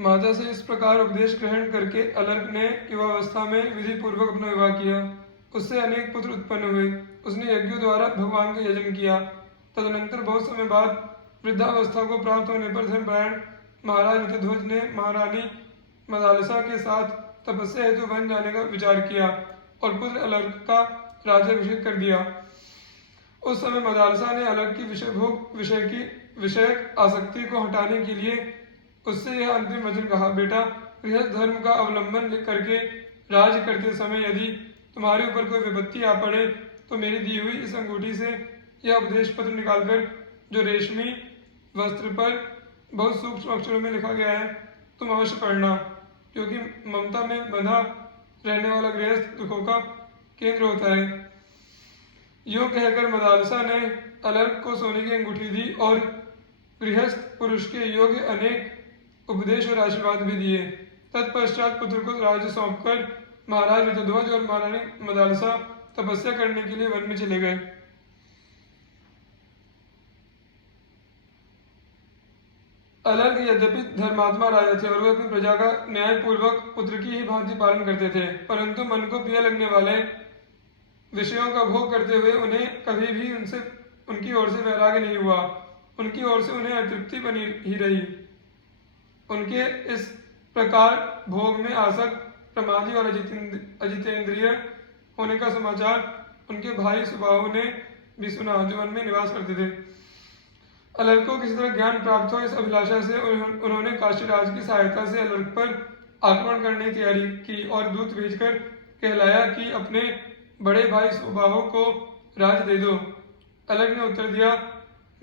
माता से इस प्रकार उपदेश ग्रहण करके अलर्क ने युवावस्था में विधि पूर्वक अपना विवाह किया। उससे अनेक पुत्र उत्पन्न हुए। उसने यज्ञों द्वारा भगवान का यजन किया। तदनंतर बहुत समय बाद वृद्धावस्था को प्राप्त होने पर धर्मपरायण महाराज वितध्वज ने महारानी मदालसा के साथ तपस्या हेतु वन जाने का विचार किया और पुत्र अलर्क का राज्याभिषेक कर दिया। उस समय मदालसा ने अलर्क की विषयक आसक्ति को हटाने के लिए उससे यह अंतिम वचन कहा, बेटा, गृहस्थ धर्म का अवलंबन करके राज्य करते समय यदि तुम्हारे ऊपर कोई विपत्ति आ पड़े तो मेरी दी हुई इस अंगूठी से यह उपदेश पत्र निकालकर, जो रेशमी वस्त्र पर बहुत सूक्ष्म अक्षरों में लिखा गया है, तुम अवश्य पढ़ना, क्योंकि ममता में बंधा रहने वाला गृहस्थ दुखों का केंद्र होता है। यूं कहकर मदालसा ने अलर्क को सोने की अंगूठी दी और गृहस्थ पुरुष के योग्य अनेक उपदेश और आशीर्वाद भी दिए। तत्पश्चात पुत्र को राज्य सौंपकर महाराज वितध्वज और महारानी मदालसा तपस्या करने के लिए वन में चले गए। अलर्क यद्यपि धर्मात्मा राजा थे और वे अपनी प्रजा का न्यायपूर्वक पुत्र की ही भांति पालन करते थे, परंतु मन को प्रिय लगने वाले विषयों का भोग करते हुए उन्हें कभी भी उनकी ओर से वैराग्य नहीं हुआ। उनकी ओर से उन्हें अतृप्ति बनी ही रही। उनके इस प्रकार भोग में आसक्त, प्रमादी और अजितेंद्रिय होने का समाचार उनके भाई सुबाहु ने भी सुना, जो वन में निवास करते थे। अलर्क को किसी तरह ज्ञान प्राप्त हो, इस अभिलाषा से उन्होंने काशीराज की सहायता से अलर्क पर आक्रमण करने की तैयारी की और दूत भेजकर कहलाया कि अपने बड़े भाई सुबाहु को राज्य दे दो। अलर्क ने उत्तर दिया,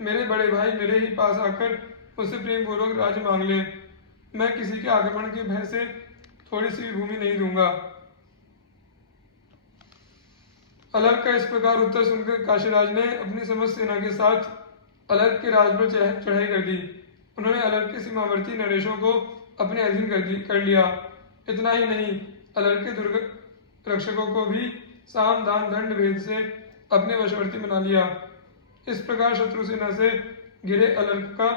मेरे बड़े भाई मेरे ही पास आकर मुझसे प्रेम पूर्वक राज्य मांग ले। मैं किसी के आक्रमण के भय से थोड़ी सी भी भूमि नहीं दूंगा। अलर्क का इस प्रकार उत्तर सुनकर काशीराज ने अपनी समस्त सेना के साथ अलर्क के राज पर चढ़ाई कर दी। उन्होंने अलर्क के सीमावर्ती नरेशों को अपने अधीन कर लिया। इतना ही नहीं, अलर्क के दुर्ग रक्षकों को भी साम दान दंड भेद से अपने वशवर्ती बना लिया। इस प्रकार शत्रु सेना से घिरे अलर्क का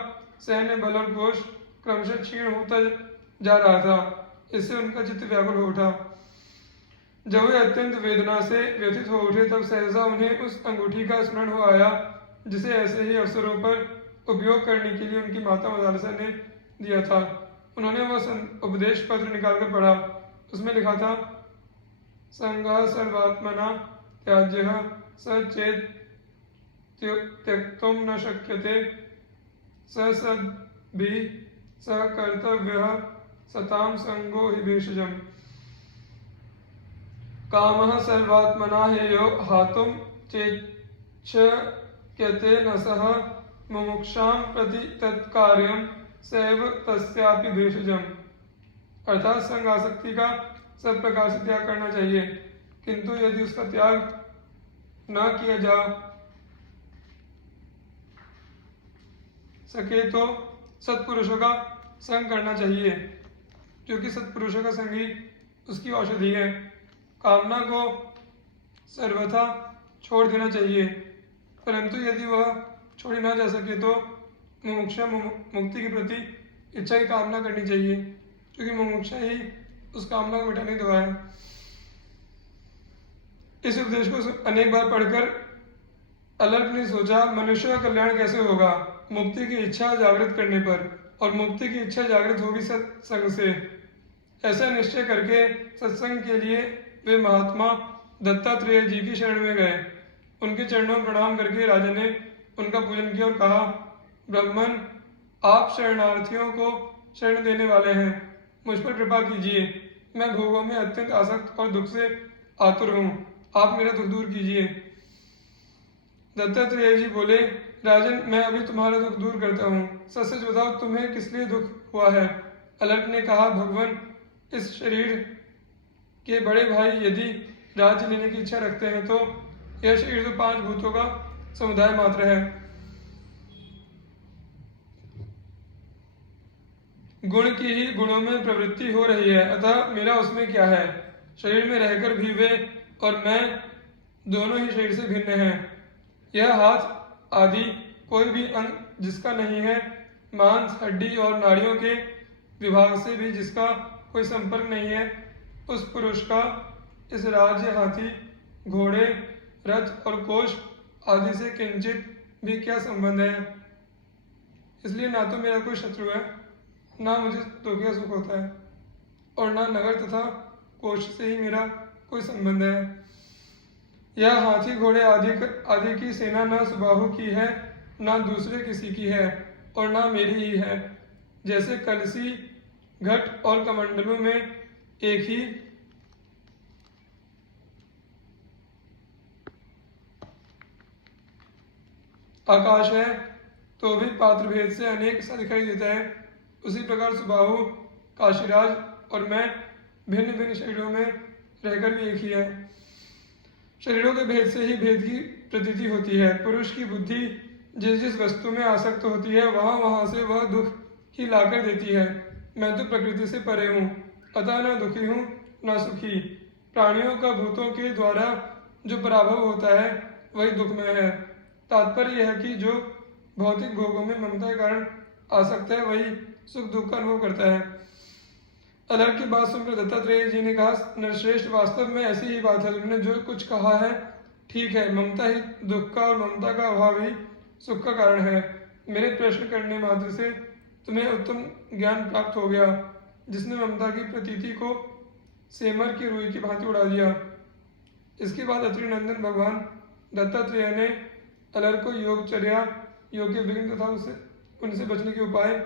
सैन्य बल और कोष क्रमशः क्षीण होता जा रहा था। इससे उनका चित्त व्याकुल हो उठा। जब वे अत्यंत वेदना से व्यथित हो उठे, तब सहसा उन्हें उस अंगूठी का स्मरण हो आया, जिसे ऐसे ही अवसरों पर उपयोग करने के लिए उनकी माता मदालसा ने दिया था। उन्होंने वह उपदेश पत्र निकालकर पढ़ा। उसमें लिखा था, संगः सर्वात्मना त्याज्यः स चेत् त्यक्तुं न शक्यते स सद्भिः स कर्तव्यः सतां संगो हि भेषजम्। कामः सर्वात्मना हेयो हातुं चेच्छक्यते न सः मुमुक्षां प्रति तत्कार्यं सैव तस्यापि भेषजम्। अर्थात संग आसक्ति का सब प्रकार से त्याग करना चाहिए, किंतु यदि उसका त्याग न किया जा सके तो सत्पुरुषों का संग करना चाहिए, क्योंकि सत्पुरुषों का संग ही उसकी औषधि है। कामना को सर्वथा छोड़ देना चाहिए, परंतु यदि वह छोड़ी ना जा सके तो मुमुक्षा मुक्ति के प्रति इच्छा की कामना करनी चाहिए, क्योंकि मुमुक्षा ही उस कामना को मिटाने की दवा है। इस उपदेश को अनेक बार पढ़कर अलर्क ने सोचा, मनुष्य का कल्याण कैसे होगा? मुक्ति की इच्छा जागृत करने पर, और मुक्ति की इच्छा जागृत होगी सत्संग से। ऐसा निश्चय करके सत्संग के लिए वे महात्मा दत्तात्रेय जी की शरण में गए। उनके चरणों में प्रणाम करके राजा ने उनका पूजन किया और कहा, ब्राह्मण, आप शरणार्थियों को शरण देने वाले हैं, मुझ पर कृपा कीजिए। मैं भोगों में अत्यंत आसक्त और दुख से आतुर हूँ, आप मेरा दुख दूर कीजिए। दत्तात्रेय जी बोले, राजन, मैं अभी तुम्हारा दुख दूर करता हूँ। सच सच बताओ, तुम्हें किस लिए दुख हुआ है? अलर्क ने कहा, भगवान, इस शरीर के बड़े भाई यदि राज्य लेने की इच्छा रखते हैं तो यह शरीर तो 5 भूतों का समुदाय मात्र है। गुण की ही गुणों में प्रवृत्ति हो रही है, अतः मेरा उसमें क्या है? शरीर में रहकर भी वे और मैं दोनों ही शरीर से भिन्न हैं। यह हाथ आदि कोई भी अंग जिसका नहीं है, मांस, हड्डी और नाड़ियों के विभाग से भी जिसका कोई संपर्क नहीं है, उस पुरुष का इस राज्य, हाथी, घोड़े, रथ और कोष आदि से किंचित भी क्या संबंध है। इसलिए ना तो मेरा कोई शत्रु है, ना मुझे दुख या सुख होता है, और ना नगर तथा कोष से ही मेरा कोई संबंध है। यह हाथी घोड़े आदि की सेना न सुबाहु की है, ना दूसरे किसी की है, और ना मेरी ही है। जैसे कलसी, घट और कमंडलों में एक ही आकाश है, तो भी पात्र भेद से अनेक सा दिखाई देता है। उसी प्रकार सुबाहु, काशीराज और मैं भिन्न भिन्न शरीरों में रहकर भी एक ही है। शरीरों के भेद से ही भेद की प्रतीति होती है। पुरुष की बुद्धि जिस जिस वस्तु में आसक्त होती है, वहां वहां से वह दुख ही लाकर देती है। मैं तो प्रकृति से परे हूँ, अतः न दुखी हूँ न सुखी। प्राणियों का भूतों के द्वारा जो पराभव होता है, वही दुखमय है। तात्पर्य यह कि जो भौतिक भोगों में ममता के कारण आसक्त है, वही सुख दुख का अनुभव करता है। अलर्क की बात सुनकर दत्तात्रेय जी ने कहा, नरश्रेष्ठ, वास्तव में ऐसी ही बात है। तुमने जो कुछ कहा है ठीक है। ममता ही दुख का और ममता का अभाव ही सुख का कारण है। मेरे प्रश्न करने मात्र से तुम्हें उत्तम ज्ञान प्राप्त हो गया, जिसने ममता की प्रतीति को सेमर की रुई की भांति उड़ा दिया। इसके बाद अत्रि नंदन भगवान दत्तात्रेय ने अलर्क को योगचर्या, योग के विघ्न तथा उनसे बचने के उपाय,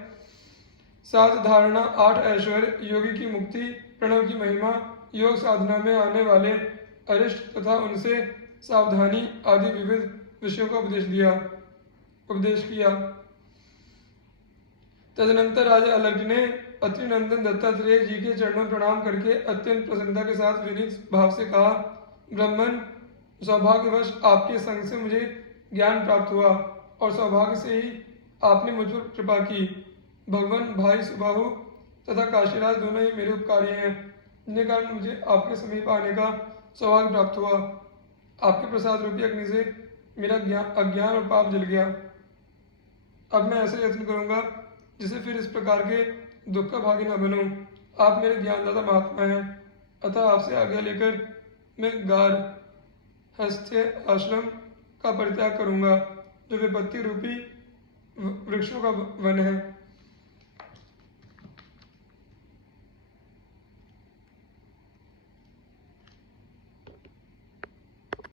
7 धारणा, 8 ऐश्वर्य, योगी की मुक्ति, प्रणव की महिमा, योग साधना में आने वाले अरिष्ट तथा उनसे सावधानी आदि विविध विषयों का उपदेश किया। तदनंतर राजा अलर्क ने अत्रि नंदन दत्तात्रेय जी के चरणों में प्रणाम करके अत्यंत प्रसन्नता के साथ विनीत भाव से कहा, ब्राह्मण, सौभाग्यवश आपके संग से मुझे ज्ञान प्राप्त हुआ, और सौभाग्य से ही आपने मुझ पर कृपा की। भगवान, भाई सुबाहु तथा काशीराज दोनों ही मेरे उपकारी हैं, जिनके कारण मुझे आपके समीप आने का सौभाग्य प्राप्त हुआ। आपके प्रसाद रूपी अग्नि से मेरा अज्ञान और पाप जल गया। अब मैं ऐसा यत्न करूंगा जिसे फिर इस प्रकार के दुख का भागी न बनूं। आप मेरे ज्ञानदाता महात्मा हैं, अतः आपसे आज्ञा लेकर मैं गारहस्थ्य आश्रम का परित्याग करूंगा, जो विपत्ति रूपी वृक्षों का वन है।